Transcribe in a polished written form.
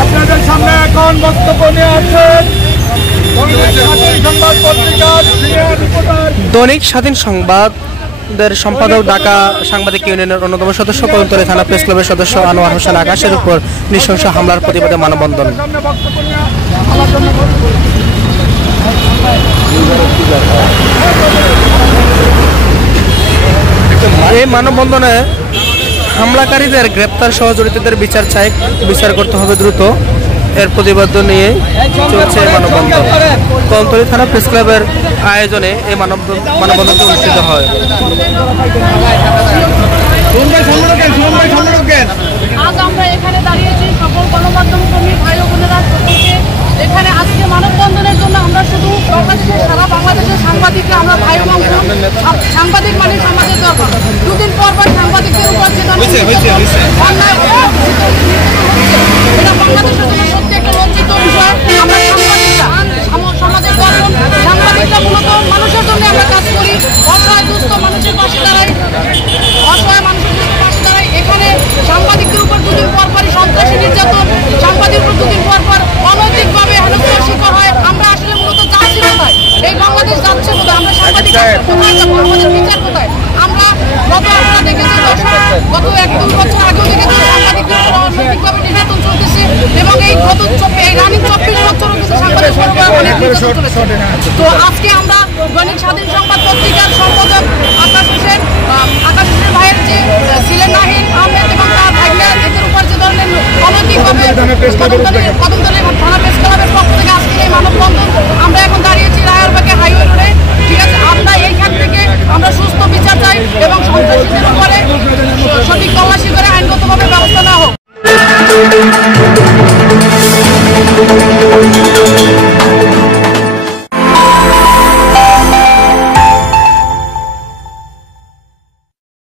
আপনাদের সামনে এখন বক্তব্য নিয়ে আসছেন দৈনিক স্বাধীন সংবাদের সম্পাদক, ঢাকা সাংবাদিক ইউনিয়নের অন্যতম সদস্য, কদমতলী থানা প্রেস ক্লাবের সদস্য আনোয়ার হোসেন আকাশের উপর নৃশংস হামলার প্রতিবাদে মানববন্ধন। এই মানববন্ধনে হামলাকারীদের গ্রেপ্তার সহ জড়িতদের বিচার করতে হবে দ্রুত। এর প্রতিবাদ নিয়ে চলছে মানববন্ধন। কদমতলী থানা প্রেস ক্লাবের আয়োজনে এই মানববন্ধনটি অনুষ্ঠিত হয়। আজ আমরা এখানে দাঁড়িয়েছি সকল গণমাধ্যম কর্মী ভাই ও বোনেরা সকলকে এখানে আজকে মানববন্ধনের জন্য আমরা শুধু বাংলাদেশের সারা বাংলাদেশের সাংবাদিকরা আমরা ভাই বোন, সাংবাদিক মানে সমাজের দরকার। দুদিন পর পর সাংবাদিকদের উপর এটা বাংলাদেশের জন্য সত্যি একটা লজ্জিত বিষয়। আমরা সাংবাদিকরা সমাজের গঠন, সাংবাদিকরা মূলত মানুষের জন্য আমরা কাজ করি, অসহায় দুস্থ মানুষের পাশে দাঁড়াই, অসহায় মানুষের পাশে দাঁড়াই। এখানে সাংবাদিকদের উপর দুদিন পর পরই সন্ত্রাসী নির্যাতন, সাংবাদিকের উপর দুদিন পর পর অনৈতিকভাবে হেনস্থার শিকার হয়। আমরা আসলে মূলত যাচ্ছি কোথায়? এই বাংলাদেশ যাচ্ছে কোথায়? আমরা সাংবাদিক কোথায় যাবো? আমাদের বিচার কোথায়? আমরা আপনারা দেখেছি গত 1-2 বছর আগেও দেখেছি সাংবাদিকদের উপর অনৈতিকভাবে নির্যাতন চলতেছে এবং এই রানিং 24 বছরও কিন্তু সাংবাদিক অনেক নির্যাতন চলেছে। তো আজকে আমরা দৈনিক স্বাধীন সংবাদ পত্রিকার সম্পাদক আকাশ হোসেন ভাইয়ের যে ছিলেন নাহিন আহমেদ এবং তার ভাইয়া এদের উপর যে ধরনের অনৈতিকভাবে কদমতলী থানা প্রেস ক্লাবের পক্ষ থেকে আজকে এই মানববন্ধন। আমরা এখন দাঁড়িয়েছি রায়ারবাগে হাইওয়ে রোডে। ঠিক আছে, আমরা এইখান থেকে আমরা সুস্থ বিচার চাই এবং সন্ত্রাসীদের উপরে সঠিক তল্লাশি করে